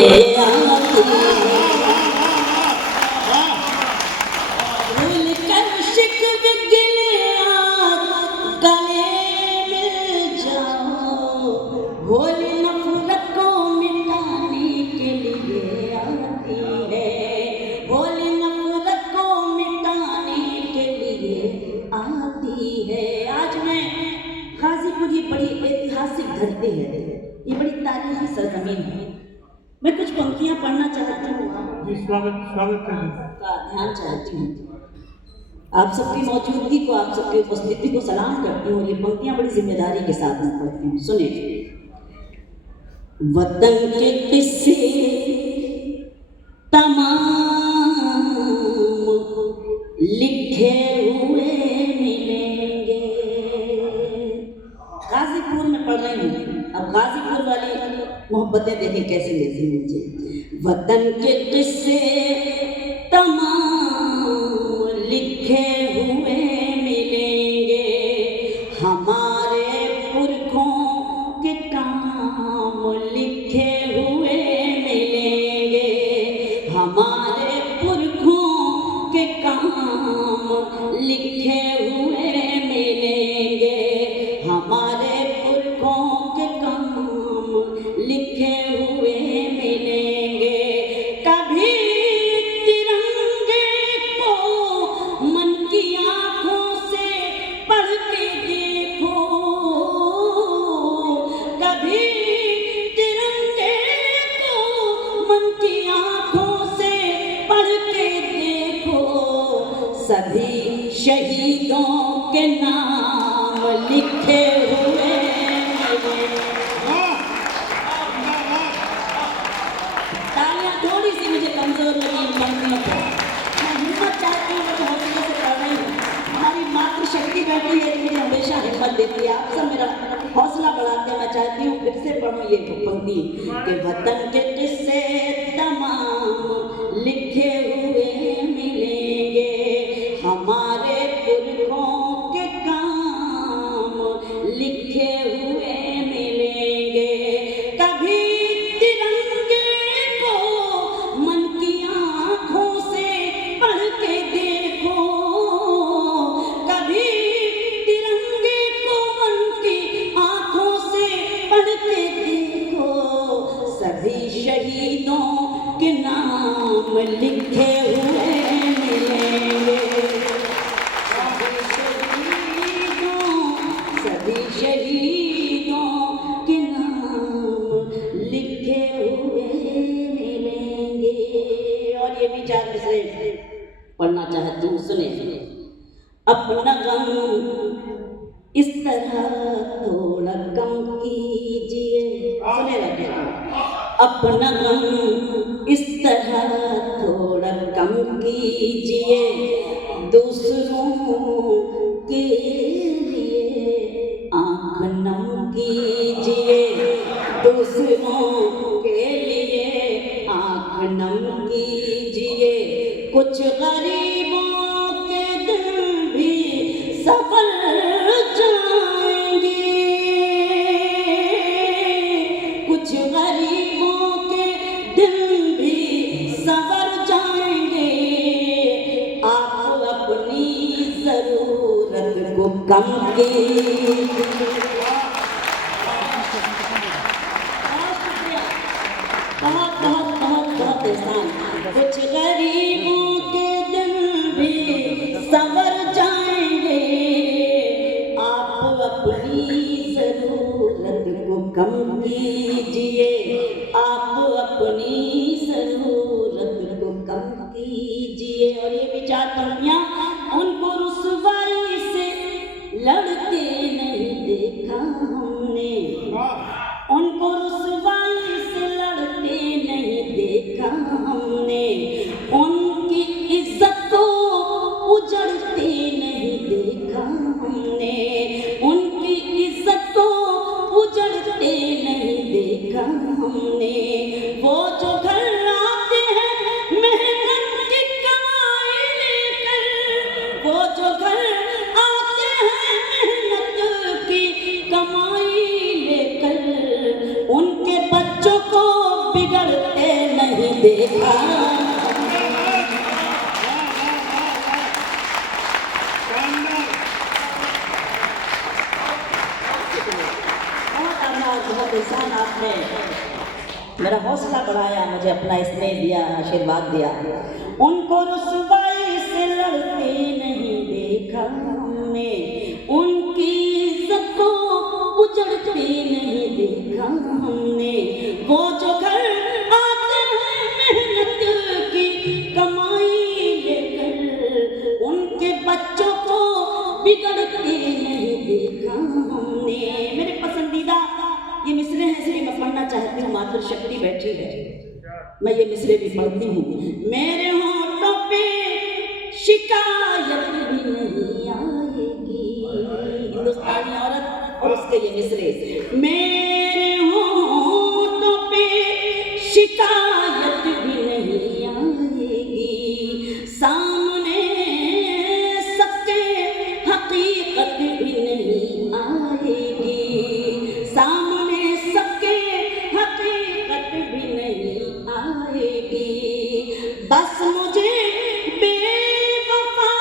आती भूल कर शिकवे गिला गले मिल जाओ होली नफरत को मिटाने के लिए आती है होली नफरत को मिटाने के लिए आती है। आज मैं गाजीपुर ये बड़ी ऐतिहासिक धरती है, ये बड़ी तारीखी सरजमीन है। मैं कुछ पंक्तियां पढ़ना चाहती हूँ, स्वागत का ध्यान चाहती हूँ। आप सबकी मौजूदगी को, आप सबकी उपस्थिति को सलाम करती हूँ। ये पंक्तियां बड़ी जिम्मेदारी के साथ मैं पढ़ती हूँ। सुने। वतन के किस्से तमाम लिखे हुए मिलेंगे। गाजीपुर में पढ़ रही हूँ, अब गाजीपुर वाली मोहब्बतें देखें कैसे लेती हैं मुझे। वतन के किस्से तमाम लिखे हुए मिलेंगे, हमारे पुरखों के काम लिखे हुए मिलेंगे, हमारे पुरखों के काम लिखे हुए मिलेंगे, हमारे पुरखों के काम लिखे हुए मिलेंगे। कभी तिरंगे को मन की आंखों से पढ़ के देखो, कभी तिरंगे को मन की आंखों से पढ़ के देखो, सभी शहीदों के नाम लिखे हुए। तालियां थोड़ी सी मुझे कमजोर लगी पंक्तियों पर। मैं हिम्मत चाहती हूँ, मैं हौसले से पढ़ रही हूँ। हमारी मातृशक्ति बैठी है, मुझे हमेशा हिम्मत देती है। आप सब मेरा हौसला बढ़ाते हैं। मैं चाहती हूँ फिर से पढ़ूँ ये पंक्ति कि वतन के किस्से तमाम लिखे हुए मिलेंगे, हमारे पुरखों के काम लिखे हुए मिलेंगे। कभी तिरंगे को मन की आंखों से पढ़ के देखो, कभी तिरंगे को मन की आंखों से पढ़ के देखो, सभी शहीदों के नाम लिखे हुए मिलेंगे, सभी शहीदों के नाम लिखे हुए मिलेंगे। और ये भी चार मिसरे पढ़ना चाहती हूँ, सुने। अपना गम इस तरह थोड़ा कम कीजिए, सुने लगे। अपना गम इस तरह थोड़ा कम कीजिए, दूसरों के लिए आँख नम कीजिए, दूसरों के लिए आँख नम कीजिए। कुछ गरीबों के दिल भी सफल जाएंगे, कुछ गरीबों के दिल भी संवर जाएंगे। आप अपनी जरूरत को कम कीजिए। बहुत बहुत बहुत बहुत एहसान। कुछ गरीबों के दिल भी संवर जाएंगे, आप अपनी जरूरत को कम कीजिए, आप अपनी जरूरत को कम कीजिए। और ये विचार पंक्तियां, उनको रुसवाई से लड़ते नहीं देखा हमने, उनको रुसवाई से लड़ते नहीं देखा हमने, उन उजड़ते नहीं देखा। बहुत एहसान आपने मेरा हौसला बढ़ाया, मुझे अपना स्नेह दिया, आशीर्वाद दिया। उनको रुसवाई से लड़ते नहीं देखा हमने, उनकी इज्जत को उजड़ते नहीं देखा हमने। वो जो घर आते हैं मेहनत की कमाई लेकर, उनके बच्चों को बिगड़ते नहीं देखा हमने। मेरे पसंदीदा ये मिसरे हैं, इसलिए मैं पढ़ना चाहती हूँ। मातृशक्ति बैठी है, मैं ये मिसरे भी पढ़ती हूँ। मेरे होठों पे शिकायत भी नहीं आएगी, हिंदुस्तानी औरत और उसके ये मिसरे। मेरे होठों पे शिकायत भी नहीं आएगी, सामने सबके हकीकत भी नहीं आएगी, सामने सबके हकीकत भी नहीं आएगी। बस मुझे बेवफा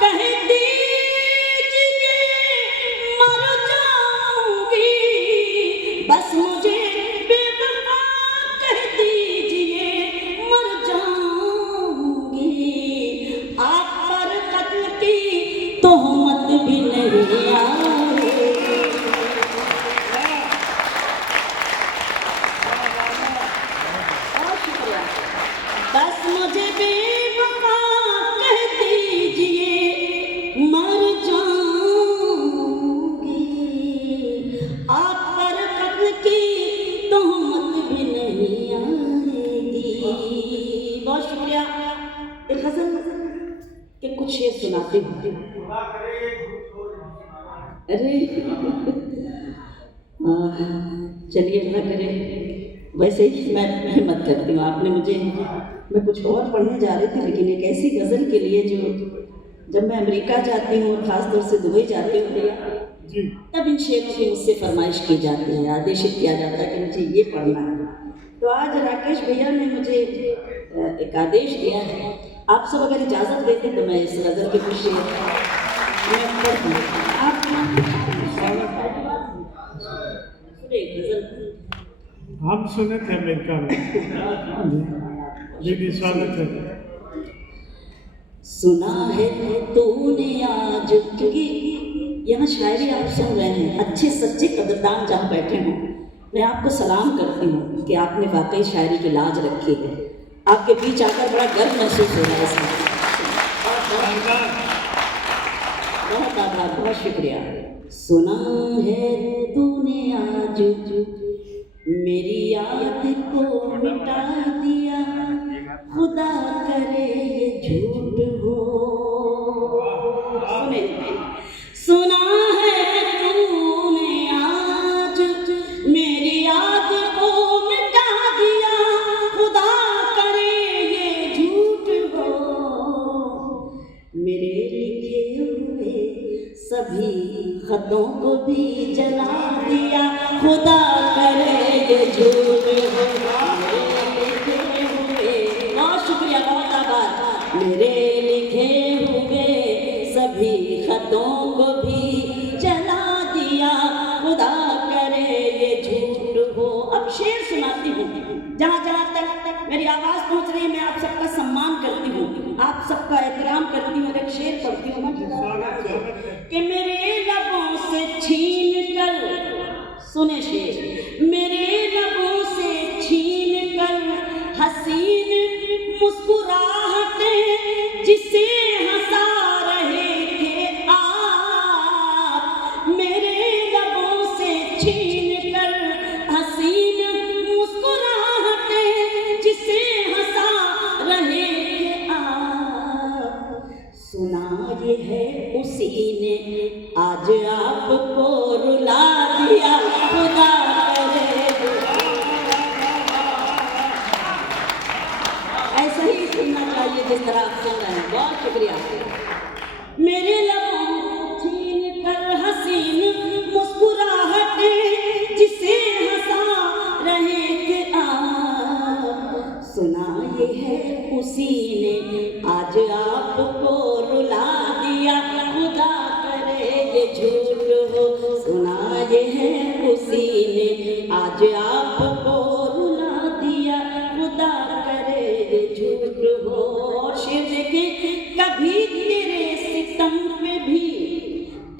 कह दीजिए मर जाऊंगी, बस मुझे बेवफा कह दीजिए मर जाऊंगी। आप पर कत्ल की तोहमत भी नहीं आएगी। बस मुझे बेवफा कह दीजिए मर जाऊंगी, आप पर कत्ल की तोहमत भी नहीं आएगी। बहुत शुक्रिया। एक गजल के कुछ शेर सुनाती हूँ। अरे चलिए ना करें, वैसे ही मैं हिम्मत करती हूँ। आपने मुझे, मैं कुछ और पढ़ने जा रही थी, लेकिन एक ऐसी गज़ल के लिए जो जब मैं अमेरिका जाती हूँ और ख़ासतौर से दुबई जाती हूँ भैया, तब इन शेरों की मुझसे फरमाइश की जाती है, आदेशित किया जाता है कि मुझे ये पढ़ना है। तो आज राकेश भैया ने मुझे एक आदेश दिया है। आप सब अगर इजाज़त देते तो मैं इस गज़ल के कुछ शेर मैं पढ़ दूँ। आप हम सुने थे अमेरिका में। दीदी स्वागत है। सुना है तूने आज, क्योंकि यहाँ शायरी आप सुन रहे हैं, अच्छे सच्चे कदरदान जहाँ बैठे हों, मैं आपको सलाम करती हूँ कि आपने वाकई शायरी की लाज रखी है। आपके बीच आकर बड़ा गर्व महसूस हो रहा है इसमें। बहुत आभार, बहुत शुक्रिया। सुना है तूने आज मेरी याद को मिटा दिया, खुदा करे ये झूठ हो। सुने, सुना है तूने आज मेरी याद को मिटा दिया, खुदा करे ये झूठ हो। मेरे लिखे हुए सभी खतों को भी जला दिया, खुदा करे ये झूठ हो। बहुत शुक्रिया, बहुत आभार। मेरे लिखे हुए सभी खतों को भी जला दिया, खुदा करे ये झूठ हो। अब शेर सुनाती हूँ, जहाँ जहाँ तक मेरी आवाज़ पहुँच रही है, मैं आप सबका सम्मान करती हूँ, आप सबका एहतराम करती हूँ। एक शेर पढ़ती हूँ कि मेरे लबों से छीन कर, सुने शेर, मेरे लबों से छीन कर हसीन मुस्कुराहटें जिसे हंसा रहे थे आप, मेरे लबों से छीन कर हसीन मुस्कुराहटें जिसे हंसा रहे थे आप। सुना ये है उसी ने आज आपको रुला दिया, खुदा करे। ऐसा ही सुनना चाहिए जिस तरह आप सुन रहे हैं। बहुत शुक्रिया। मेरे लबों छीन कर हसीन मुस्कुराहटें जिसे हंसा रहे थे आप, है उसी ने आज आपको रुला दिया, खुदा करे ये झूठ हो, सुना ये है उसी ने आज आपको रुला दिया, खुदा करे ये झूठ हो। और शेर देखें, कभी तेरे सितम पे भी,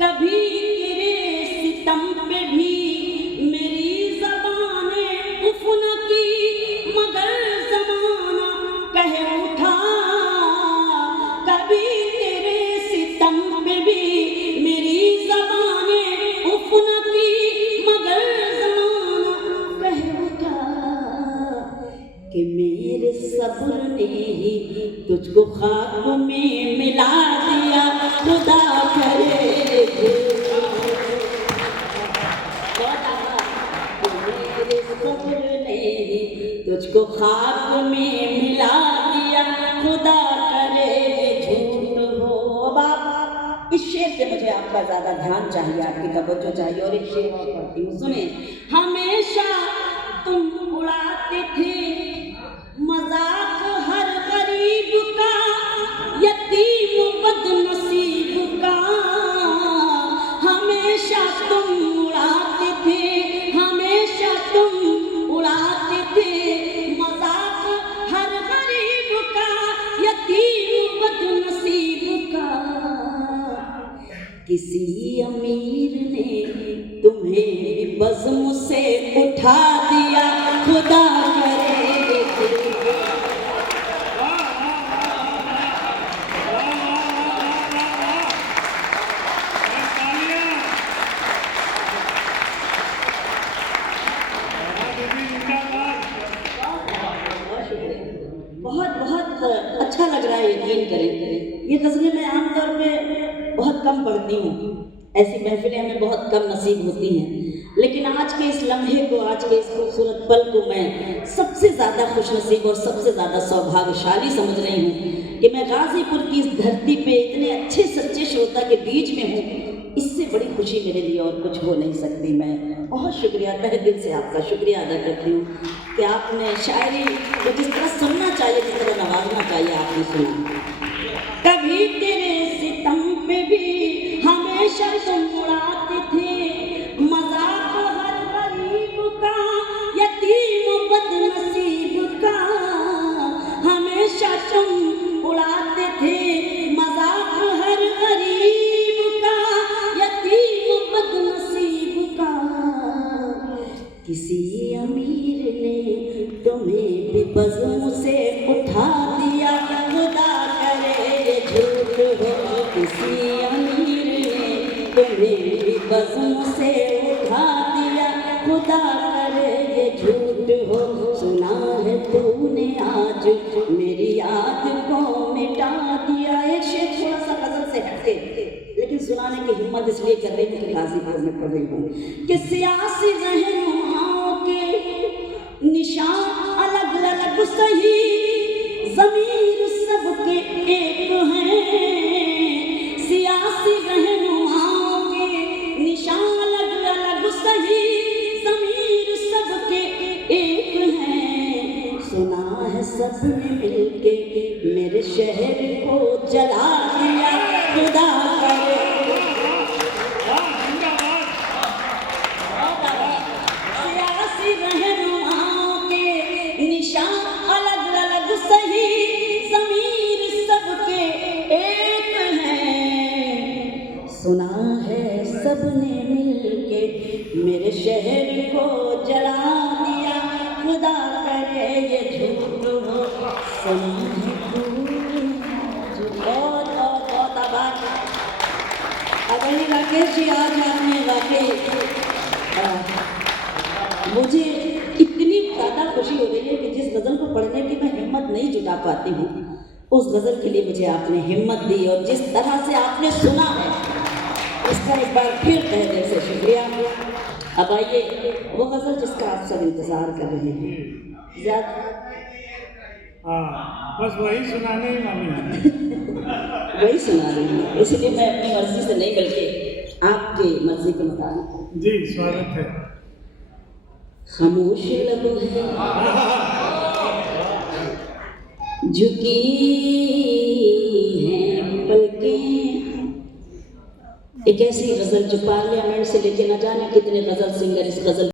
कभी तेरे सितम पे भी मेरी ज़बाने उफ न की, मगर ज़माना कह उठा। कभी तेरे सितम पे भी मेरी ज़बाने उफ न की, मगर ज़माना कह उठा कि मेरे सब्र ने ही तुझको खाक में मिला दिया, खुदा करे मेरे सब्र ने ही तुझको खाक में मिला दिया, खुदा करे झूठ हो। बाप, इस शेर से मुझे आपका ज्यादा ध्यान चाहिए, आपकी तवज्जो चाहिए, और एक शेर और पढ़ती हूँ, सुने। हमेशा तुम उड़ाते थे मजाक हर गरीब का, यतीम बदनसीब का, हमेशा तुम उड़ाते थे, हमेशा तुम उड़ाते थे मजाक हर गरीब का, यतीम बदनसीब का। किसी अमीर ने तुम्हें बज़्म से उठा दिया, खुदा करे बहुत बहुत अच्छा लग रहा है, यकीन करें। ये गज़लें मैं आमतौर पे बहुत कम पढ़ती हूँ, ऐसी महफिलें हमें बहुत कम नसीब होती हैं, लेकिन आज के इस लम्हे को, आज के इस खूबसूरत पल को मैं सबसे ज़्यादा खुशनसीब और सबसे ज़्यादा सौभाग्यशाली समझ रही हूँ कि मैं गाज़ीपुर की इस धरती पे इतने अच्छे सच्चे श्रोता के बीच में हूँ। इससे बड़ी खुशी मेरे लिए और कुछ हो नहीं सकती। मैं बहुत शुक्रिया, तहे दिल से आपका शुक्रिया अदा करती हूँ कि आपने शायरी को जिस तरह सुनना चाहिए, जिस तरह नवाजना चाहिए, आपने सुना। कभी तेरे सितम पे भी हमेशा तुम उड़ाते थे मजाक हर गरीब का, यतीम बदनसीब का, हमेशा तुम उड़ाते थे मजाक हर गरीब का, यतीम बदनसीब का। किसी अमीर ने तुम्हें भी बज़्म से उठा दिया, खुदा करे ये झूठ हो। किसी अमीर ने तुम्हें भी बज़्म से उठा दिया, खुदा करे ये झूठ हो। सुना है तूने आज मेरी याद को मिटा दिया। एक शेर थोड़ा सा गज़ल से हटके, लेकिन सुनाने की हिम्मत इसलिए कर रही हूँ कि गाज़ीपुर में पढ़ रही हूँ कि सियासी रहनुमाओं के निशान अलग अलग सही, ज़मीर सबके एक हैं। सियासी रहनुमाओं के निशान अलग अलग सही, ज़मीर सबके एक हैं। सुना है सबने मिलके मेरे शहर को जला दिया, खुदा करे सियासी रहनुमाओं के निशान अलग अलग सही, ज़मीर सबके एक हैं। सुना है सबने मिलके मेरे शहर को जला दिया, खुदा करे ये झूठ हो। सुना है बहुत बहुत बहुत आभार आदरणीय राकेश जी। आज आपने वाकई मुझे इतनी ज़्यादा खुशी हो रही है कि जिस गज़ल को पढ़ने की मैं हिम्मत नहीं जुटा पाती हूँ, उस गज़ल के लिए मुझे आपने हिम्मत दी, और जिस तरह से आपने सुना है उसका एक बार फिर तहे दिल से शुक्रिया। अब आइए वो गज़ल जिसका आप सब इंतज़ार कर रहे हैं। ज़्यादा बस वही सुनाने ही वाली है। वही सुना रही हूँ, इसलिए मैं अपनी मर्जी से नहीं बल्कि आपकी मर्जी के मुताबिक। जी स्वागत है। खामोश लब है झुकी हैं पलकें। एक ऐसी गजल जो पार्लियामेंट से लेके न जाने कितने गजल सिंगर इस गजल